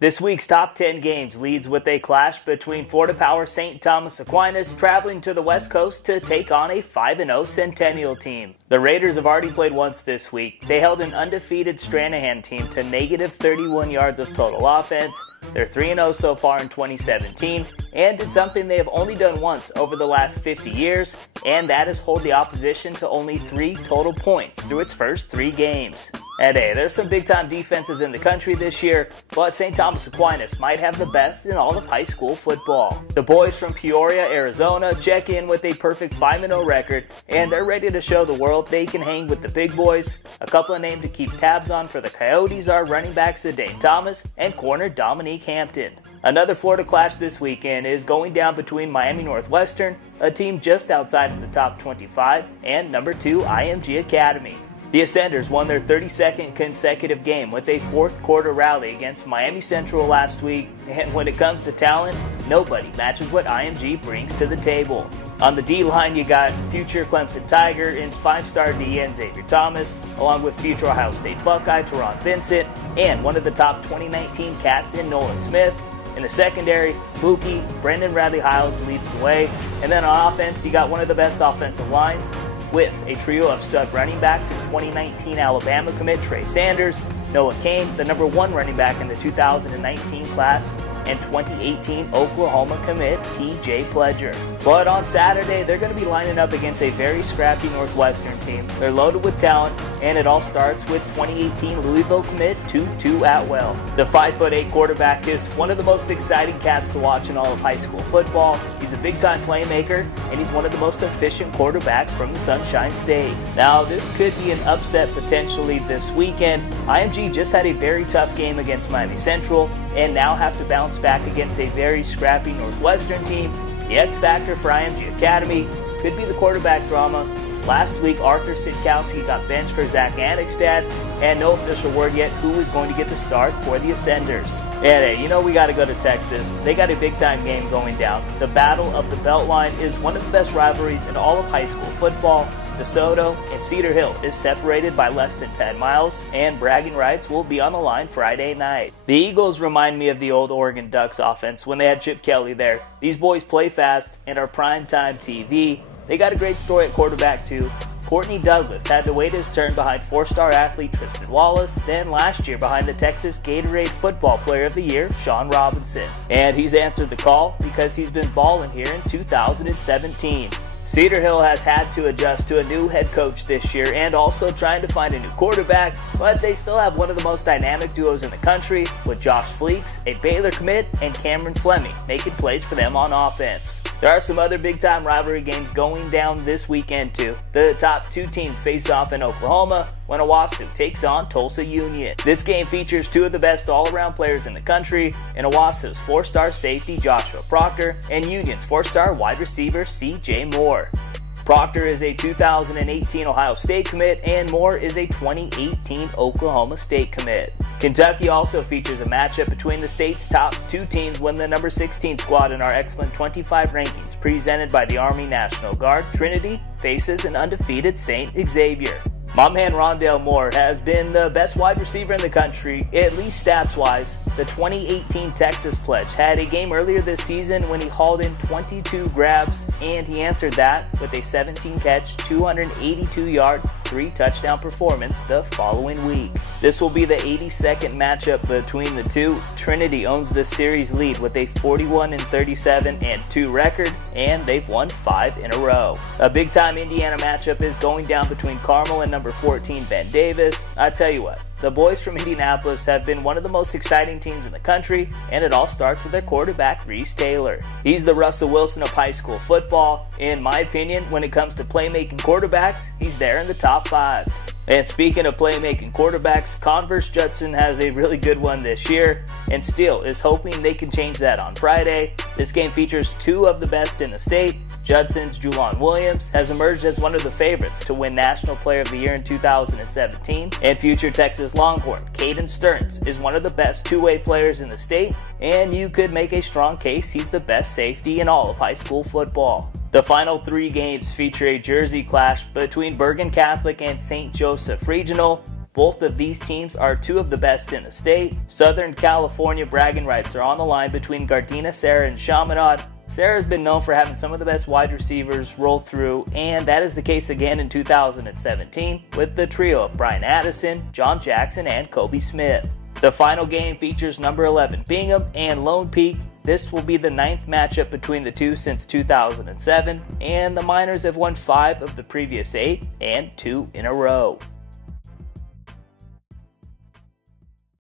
This week's top 10 games leads with a clash between Florida Power St. Thomas Aquinas traveling to the West Coast to take on a 5-0 Centennial team. The Raiders have already played once this week. They held an undefeated Stranahan team to negative 31 yards of total offense. They're 3-0 so far in 2017 and did something they have only done once over the last 50 years, and that is hold the opposition to only 3 total points through its first 3 games. And hey, there's some big-time defenses in the country this year, but St. Thomas Aquinas might have the best in all of high school football. The boys from Peoria, Arizona check in with a perfect 5-0 record, and they're ready to show the world they can hang with the big boys. A couple of names to keep tabs on for the Coyotes are running back ZIDANE Thomas and corner Dominique Hampton. Another Florida clash this weekend is going down between Miami Northwestern, a team just outside of the top 25, and number 2 IMG Academy. The Ascenders won their 32nd consecutive game with a fourth quarter rally against Miami Central last week, and when it comes to talent, nobody matches what IMG brings to the table. On the D-line, you got future Clemson Tiger and 5-star DN Xavier Thomas, along with future Ohio State Buckeye TARON VINCENT, and one of the top 2019 cats in Nolan Smith. In the secondary, Buki, Brendan Radley-Hiles leads the way, and then on offense, you got one of the best offensive lines, with a trio of stud running backs in 2019 Alabama commit Trey Sanders, Noah Kane, the number 1 running back in the 2019 class, and 2018 Oklahoma commit TJ Pledger. But on Saturday, they're going to be lining up against a very scrappy Northwestern team. They're loaded with talent, and it all starts with 2018 Louisville commit Tutu Atwell. The 5'8" quarterback is one of the most exciting cats to watch in all of high school football. He's a big-time playmaker, and he's one of the most efficient quarterbacks from the Sunshine State. Now, this could be an upset potentially this weekend. IMG just had a very tough game against Miami Central, and now have to bounce back against a very scrappy Northwestern team. The X factor for IMG Academy could be the quarterback drama. Last week, Arthur Sitkowski got benched for Zach Anixtad, and no official word yet who is going to get the start for the Ascenders. And hey, you know we got to go to Texas. They got a big-time game going down. The Battle of the Beltline is one of the best rivalries in all of high school football. DeSoto and Cedar Hill is separated by less than 10 miles, and bragging rights will be on the line Friday night. The Eagles remind me of the old Oregon Ducks offense when they had Chip Kelly there. These boys play fast and are primetime TV. They got a great story at quarterback too. Courtney Douglas had to wait his turn behind 4-star athlete Tristan Wallace, then last year behind the Texas Gatorade Football Player of the Year, Sean Robinson. And he's answered the call because he's been balling here in 2017. Cedar Hill has had to adjust to a new head coach this year and also trying to find a new quarterback, but they still have one of the most dynamic duos in the country with Josh Fleeks, a Baylor commit, and Cameron Fleming making plays for them on offense. There are some other big-time rivalry games going down this weekend too. The top 2 teams face off in Oklahoma when Owasso takes on Tulsa Union. This game features 2 of the best all-around players in the country, in Owasso's 4-star safety Joshua Proctor and Union's 4-star wide receiver CJ Moore. Proctor is a 2018 Ohio State commit, and Moore is a 2018 Oklahoma State commit. Kentucky also features a matchup between the state's top 2 teams when the number 16 squad in our excellent 25 rankings, presented by the Army National Guard, Trinity, faces an undefeated St. Xavier. My man Rondale Moore has been the best wide receiver in the country, at least stats-wise. The 2018 Texas Pledge had a game earlier this season when he hauled in 22 grabs, and he answered that with a 17-catch, 282-yard, 3-touchdown performance the following week. This will be the 82nd matchup between the two. Trinity owns the series lead with a 41-37-2 record, and they've won 5 in a row. A big-time Indiana matchup is going down between Carmel and number 14 Ben Davis. I tell you what, the boys from Indianapolis have been one of the most exciting teams in the country, and it all starts with their quarterback, REESE Taylor. He's the Russell Wilson of high school football. In my opinion, when it comes to playmaking quarterbacks, he's there in the top 5. And speaking of playmaking quarterbacks, Converse Judson has a really good one this year, and still is hoping they can change that on Friday. This game features 2 of the best in the state. Judson's Juwan Williams has emerged as one of the favorites to win National Player of the Year in 2017, and future Texas Longhorn Caden Stearns is one of the best 2-way players in the state, and you could make a strong case he's the best safety in all of high school football. The final 3 games feature a Jersey clash between Bergen Catholic and St. Joseph Regional. Both of these teams are two of the best in the state. Southern California bragging rights are on the line between Gardena, Serra, and Chaminade. Serra has been known for having some of the best wide receivers roll through, and that is the case again in 2017 with the trio of Bryan Addison, John Jackson, and Kobe Smith. The final game features number 11 Bingham and Lone Peak. This will be the 9th matchup between the two since 2007, and the Miners have won 5 of the previous 8 and 2 in a row.